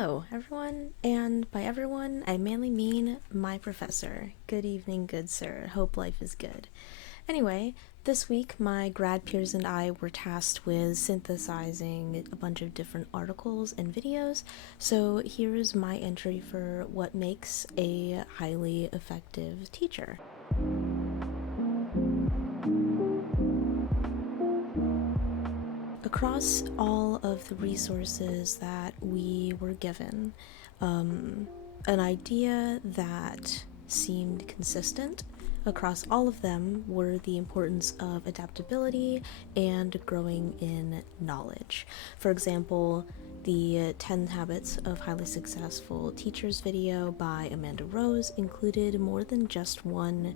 Hello, everyone, and by everyone, I mainly mean my professor. Good evening, good sir. Hope life is good. Anyway, this week, my grad peers and I were tasked with synthesizing a bunch of different articles and videos, so here is my entry for what makes a highly effective teacher. Across all of the resources that we were given, an idea that seemed consistent across all of them were the importance of adaptability and growing in knowledge. For example, the 10 Habits of Highly Successful Teachers video by Amanda Rose included more than just one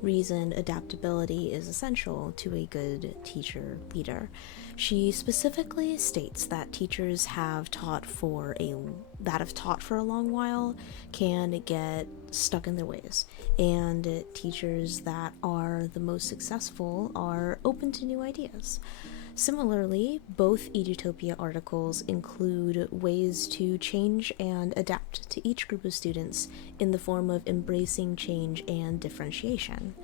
reason adaptability is essential to a good teacher leader. She specifically states that teachers have taught for a long while can get stuck in their ways, and teachers that are the most successful are open to new ideas. Similarly, both Edutopia articles include ways to change and adapt to each group of students in the form of embracing change and differentiation.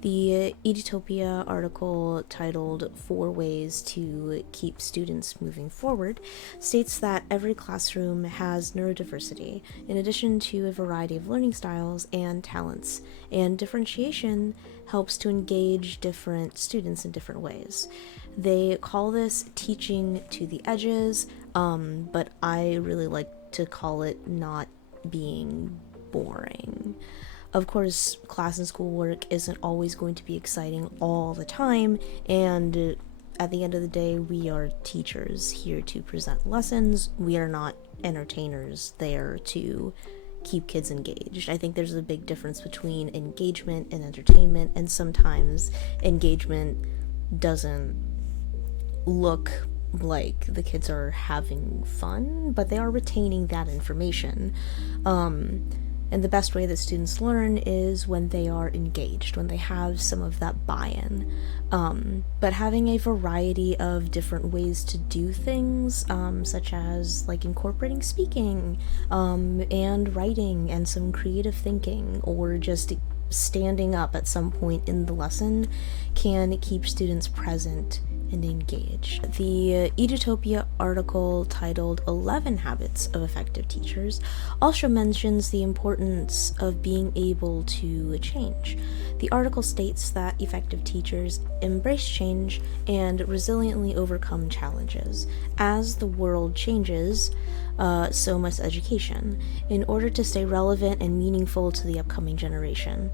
The Edutopia article, titled 4 Ways to Keep Students Moving Forward, states that every classroom has neurodiversity, in addition to a variety of learning styles and talents, and differentiation helps to engage different students in different ways. They call this teaching to the edges, but I really like to call it not being boring. Of course, class and schoolwork isn't always going to be exciting all the time, and at the end of the day, we are teachers here to present lessons. We are not entertainers there to keep kids engaged. I think there's a big difference between engagement and entertainment, and sometimes engagement doesn't look like the kids are having fun, but they are retaining that information. And the best way that students learn is when they are engaged, when they have some of that buy-in. But having a variety of different ways to do things, such as like incorporating speaking, and writing, and some creative thinking, or just standing up at some point in the lesson, can keep students present and engaged. The Edutopia article, titled 11 Habits of Effective Teachers, also mentions the importance of being able to change. The article states that effective teachers embrace change and resiliently overcome challenges. As the world changes, so must education, in order to stay relevant and meaningful to the upcoming generation.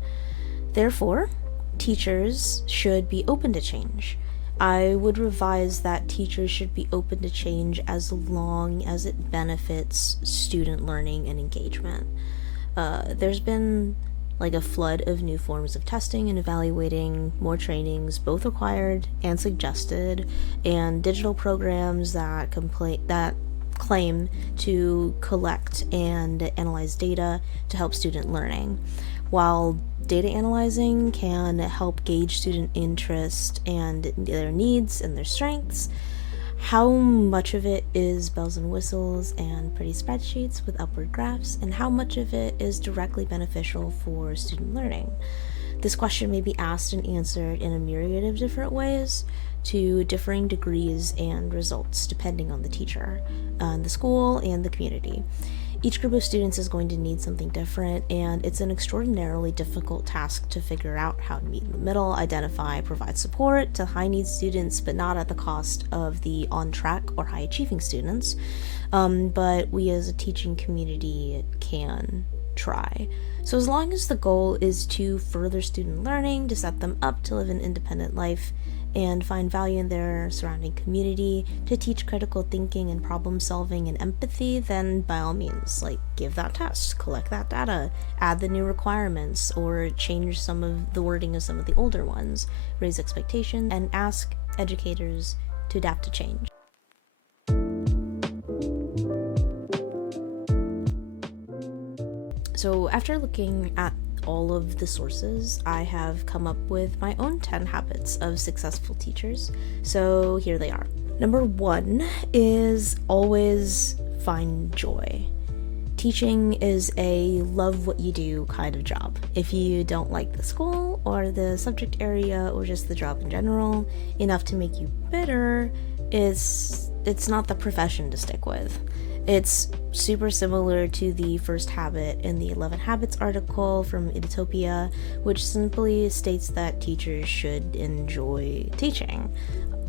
Therefore, teachers should be open to change. I would revise that teachers should be open to change as long as it benefits student learning and engagement. There's been like a flood of new forms of testing and evaluating, more trainings, both required and suggested, and digital programs that claim to collect and analyze data to help student learning. While data analyzing can help gauge student interest and their needs and their strengths, how much of it is bells and whistles and pretty spreadsheets with upward graphs, and how much of it is directly beneficial for student learning? This question may be asked and answered in a myriad of different ways, to differing degrees and results, depending on the teacher, the school, and the community. Each group of students is going to need something different, and it's an extraordinarily difficult task to figure out how to meet in the middle, identify, provide support to high-need students, but not at the cost of the on-track or high-achieving students. But we as a teaching community can try. So as long as the goal is to further student learning, to set them up to live an independent life, and find value in their surrounding community, to teach critical thinking and problem solving and empathy, then by all means, give that test, collect that data, add the new requirements, or change some of the wording of some of the older ones, raise expectations, and ask educators to adapt to change. So after looking at all of the sources, I have come up with my own 10 habits of successful teachers. So here they are. Number 1 is always find joy. Teaching is a love what you do kind of job. If you don't like the school or the subject area or just the job in general enough to make you bitter, it's not the profession to stick with. It's super similar to the first habit in the 11 Habits article from Edutopia, which simply states that teachers should enjoy teaching.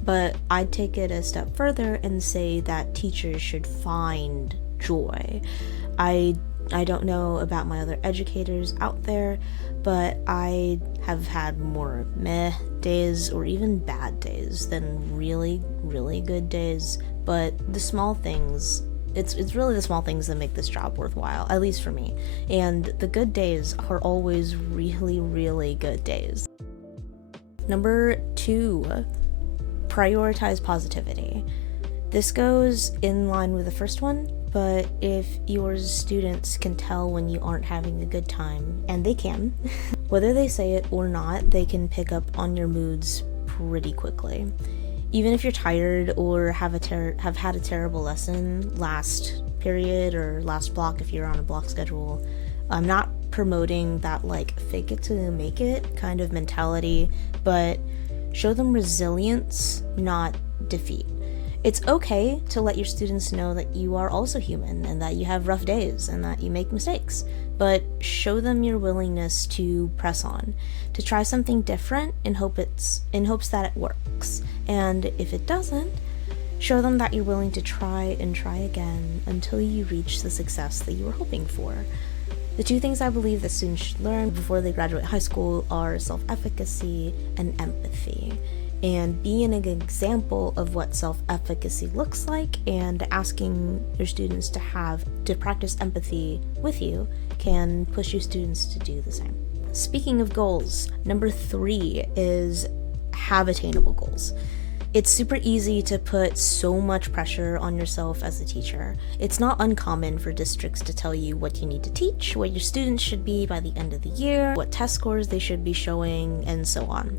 But I'd take it a step further and say that teachers should find joy. I don't know about my other educators out there, but I have had more meh days or even bad days than really, really good days. But the small things, it's really the small things that make this job worthwhile, at least for me. And the good days are always really, really good days. Number 2, prioritize positivity. This goes in line with the first one, but if your students can tell when you aren't having a good time, and they can, whether they say it or not, they can pick up on your moods pretty quickly. Even if you're tired or have had a terrible lesson last period or last block if you're on a block schedule, I'm not promoting that like fake it to make it kind of mentality, but show them resilience, not defeat. It's okay to let your students know that you are also human and that you have rough days and that you make mistakes, but show them your willingness to press on, to try something different in hopes that it works. And if it doesn't, show them that you're willing to try and try again until you reach the success that you were hoping for. The 2 things I believe that students should learn before they graduate high school are self-efficacy and empathy. And being an example of what self-efficacy looks like and asking your students to practice empathy with you can push your students to do the same. Speaking of goals, number 3 is have attainable goals. It's super easy to put so much pressure on yourself as a teacher. It's not uncommon for districts to tell you what you need to teach, what your students should be by the end of the year, what test scores they should be showing, and so on.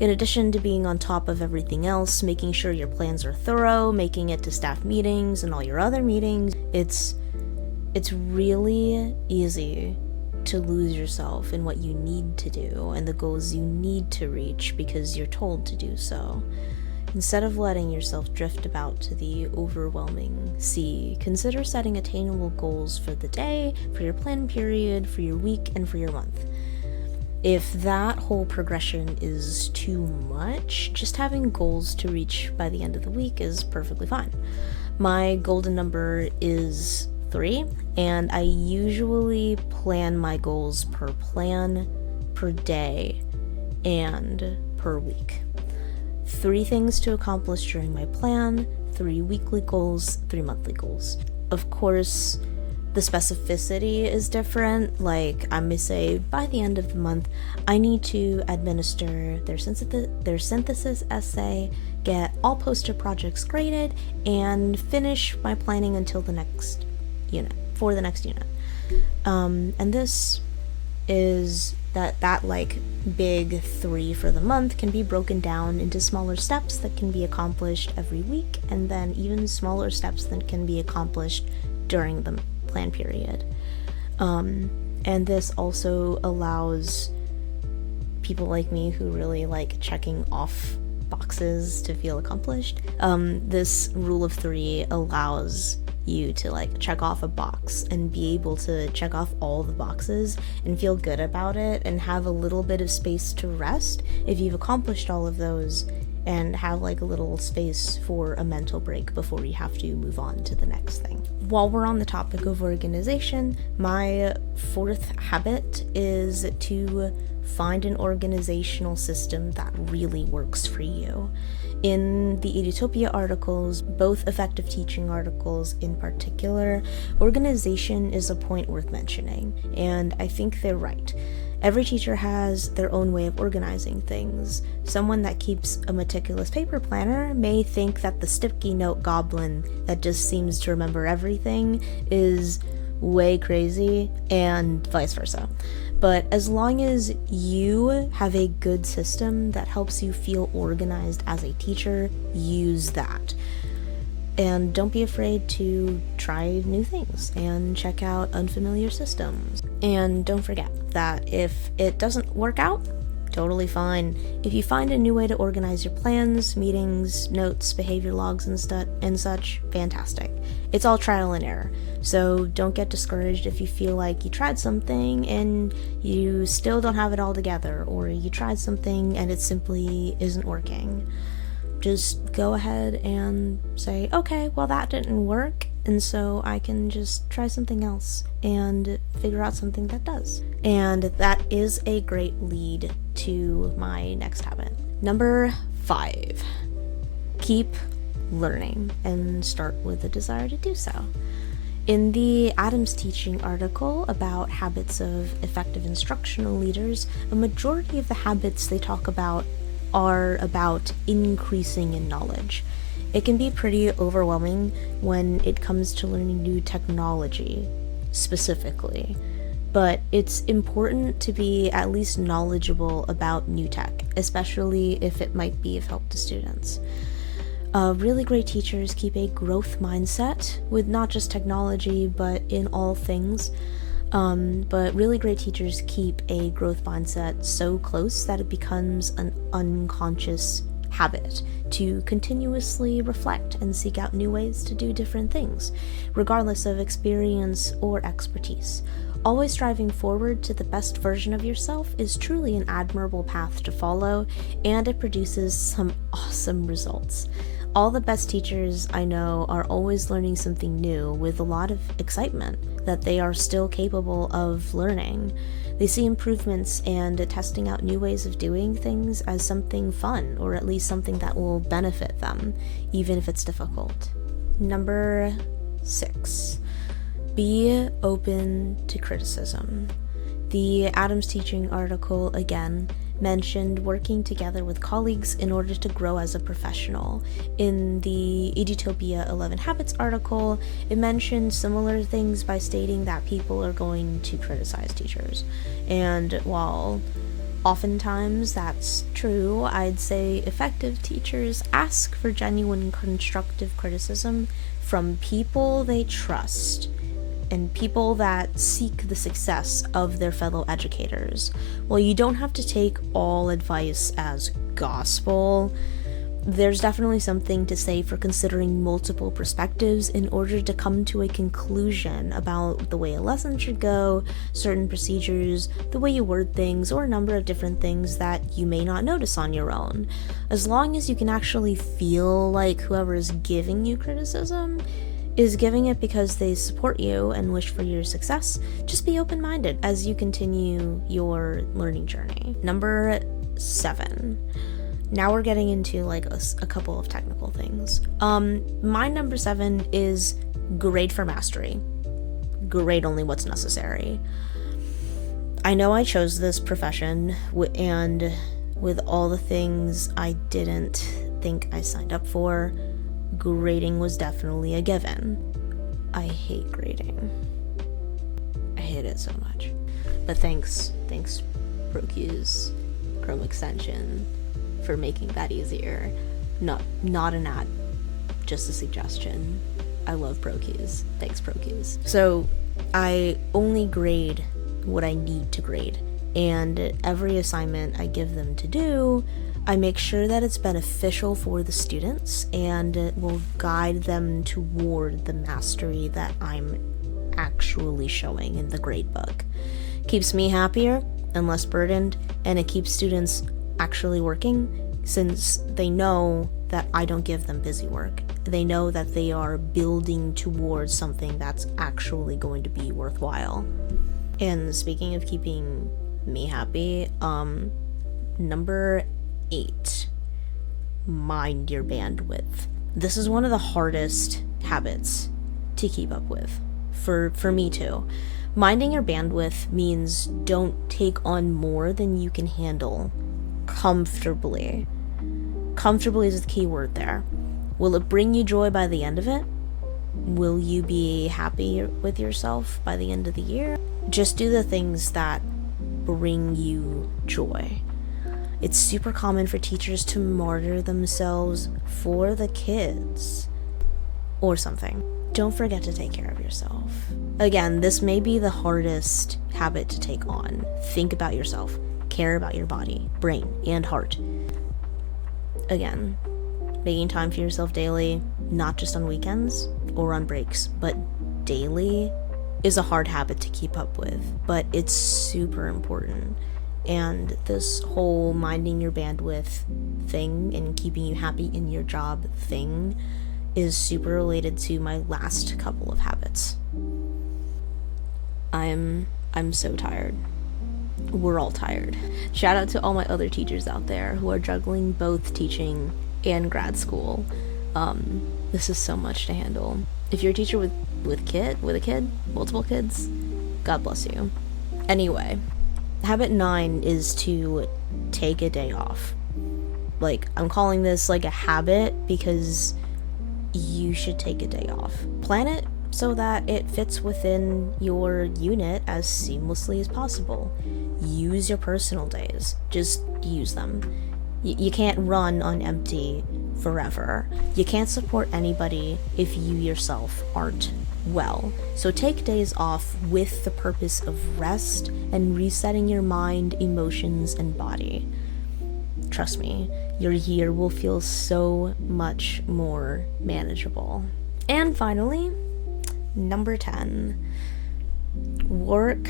In addition to being on top of everything else, making sure your plans are thorough, making it to staff meetings and all your other meetings, it's really easy to lose yourself in what you need to do and the goals you need to reach because you're told to do so. Instead of letting yourself drift about to the overwhelming sea, consider setting attainable goals for the day, for your planned period, for your week, and for your month. If that whole progression is too much, just having goals to reach by the end of the week is perfectly fine. My golden number is 3, and I usually plan my goals per plan, per day, and per week. 3 things to accomplish during my plan, 3 weekly goals, 3 monthly goals. Of course, the specificity is different. Like, I may say, by the end of the month, I need to administer their synthesis essay, get all poster projects graded, and finish my planning until the next unit, for the next unit. And this is that like big 3 for the month can be broken down into smaller steps that can be accomplished every week, and then even smaller steps that can be accomplished during the plan period. And this also allows people like me who really like checking off boxes to feel accomplished. This rule of 3 allows you to like check off a box and be able to check off all the boxes and feel good about it and have a little bit of space to rest if you've accomplished all of those, and have like a little space for a mental break before you have to move on to the next thing. While we're on the topic of organization, my 4th habit is to find an organizational system that really works for you. In the Edutopia articles, both effective teaching articles in particular, organization is a point worth mentioning, and I think they're right. Every teacher has their own way of organizing things. Someone that keeps a meticulous paper planner may think that the sticky note goblin that just seems to remember everything is way crazy, and vice versa. But as long as you have a good system that helps you feel organized as a teacher, use that. And don't be afraid to try new things and check out unfamiliar systems. And don't forget that if it doesn't work out, totally fine. If you find a new way to organize your plans, meetings, notes, behavior logs, and such, fantastic. It's all trial and error. So don't get discouraged if you feel like you tried something and you still don't have it all together, or you tried something and it simply isn't working. Just go ahead and say, okay, well, that didn't work, and so I can just try something else and figure out something that does. And that is a great lead to my next habit. Number 5, keep learning and start with a desire to do so. In the Adams Teaching article about habits of effective instructional leaders, a majority of the habits they talk about are about increasing in knowledge. It can be pretty overwhelming when it comes to learning new technology, specifically, but it's important to be at least knowledgeable about new tech, especially if it might be of help to students. Really great teachers keep a growth mindset with not just technology, but in all things. But really great teachers keep a growth mindset so close that it becomes an unconscious habit to continuously reflect and seek out new ways to do different things, regardless of experience or expertise. Always striving forward to the best version of yourself is truly an admirable path to follow, and it produces some awesome results. All the best teachers I know are always learning something new with a lot of excitement that they are still capable of learning. They see improvements and testing out new ways of doing things as something fun, or at least something that will benefit them, even if it's difficult. Number 6, be open to criticism. The Adams Teaching article, again, mentioned working together with colleagues in order to grow as a professional. In the Edutopia 11 Habits article, it mentioned similar things by stating that people are going to criticize teachers. And while oftentimes that's true, I'd say effective teachers ask for genuine constructive criticism from people they trust and people that seek the success of their fellow educators. While you don't have to take all advice as gospel, there's definitely something to say for considering multiple perspectives in order to come to a conclusion about the way a lesson should go, certain procedures, the way you word things, or a number of different things that you may not notice on your own. As long as you can actually feel like whoever is giving you criticism is giving it because they support you and wish for your success, just be open-minded as you continue your learning journey. Number 7. Now we're getting into like a couple of technical things. My number 7 is grade for mastery. Grade only what's necessary. I know I chose this profession and with all the things I didn't think I signed up for, grading was definitely a given. I hate grading. I hate it so much. But thanks ProQ's Chrome extension for making that easier. Not an ad, just a suggestion. I love ProQ's. Thanks ProQ's. So I only grade what I need to grade, and every assignment I give them to do, I make sure that it's beneficial for the students and will guide them toward the mastery that I'm actually showing in the gradebook. Keeps me happier and less burdened, and it keeps students actually working since they know that I don't give them busy work. They know that they are building towards something that's actually going to be worthwhile. And speaking of keeping me happy, number 8, mind your bandwidth. This is one of the hardest habits to keep up with, for me too. Minding your bandwidth means don't take on more than you can handle comfortably. Comfortably is the key word there. Will it bring you joy by the end of it? Will you be happy with yourself by the end of the year? Just do the things that bring you joy. It's super common for teachers to martyr themselves for the kids. or something. Don't forget to take care of yourself. Again, this may be the hardest habit to take on. Think about yourself. Care about your body, brain, and heart. Again, making time for yourself daily, not just on weekends or on breaks, but daily, is a hard habit to keep up with, but it's super important. And this whole minding your bandwidth thing and keeping you happy in your job thing is super related to my last couple of habits. I'm so tired. We're all tired. Shout out to all my other teachers out there who are juggling both teaching and grad school. This is so much to handle. If you're a teacher with a kid, multiple kids, God bless you. Anyway, habit 9 is to take a day off. Like, I'm calling this like a habit because you should take a day off. Plan it so that it fits within your unit as seamlessly as possible. Use your personal days. Just use them. You can't run on empty forever. You can't support anybody if you yourself aren't well. So take days off with the purpose of rest and resetting your mind, emotions, and body. Trust me, your year will feel so much more manageable. And finally, number 10, work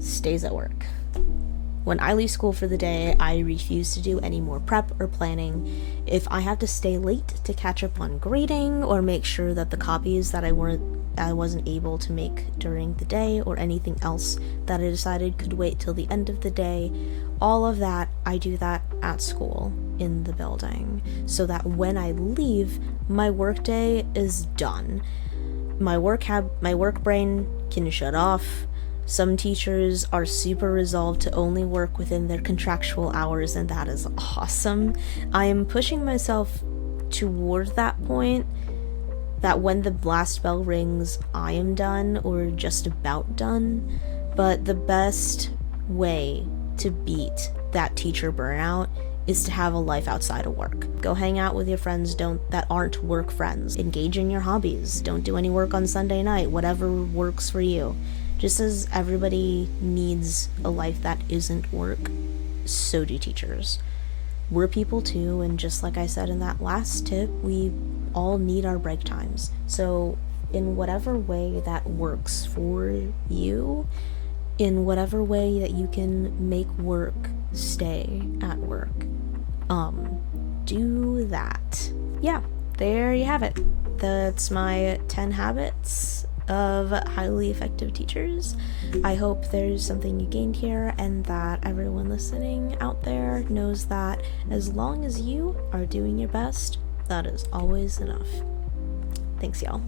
stays at work. When I leave school for the day, I refuse to do any more prep or planning. If I have to stay late to catch up on grading or make sure that the copies that I wasn't able to make during the day or anything else that I decided could wait till the end of the day, all of that, I do that at school in the building so that when I leave, my workday is done. My work brain can shut off. Some teachers are super resolved to only work within their contractual hours, and that is awesome. I am pushing myself toward that point, that when the last bell rings, I am done or just about done. But the best way to beat that teacher burnout is to have a life outside of work. Go hang out with your friends that aren't work friends. Engage in your hobbies. Don't do any work on Sunday night, whatever works for you. Just as everybody needs a life that isn't work, so do teachers. We're people too, and just like I said in that last tip, we all need our break times. So in whatever way that works for you, in whatever way that you can make work stay at work, do that. Yeah, there you have it. That's my 10 habits of highly effective teachers. I hope there's something you gained here and that everyone listening out there knows that as long as you are doing your best, that is always enough. Thanks, y'all.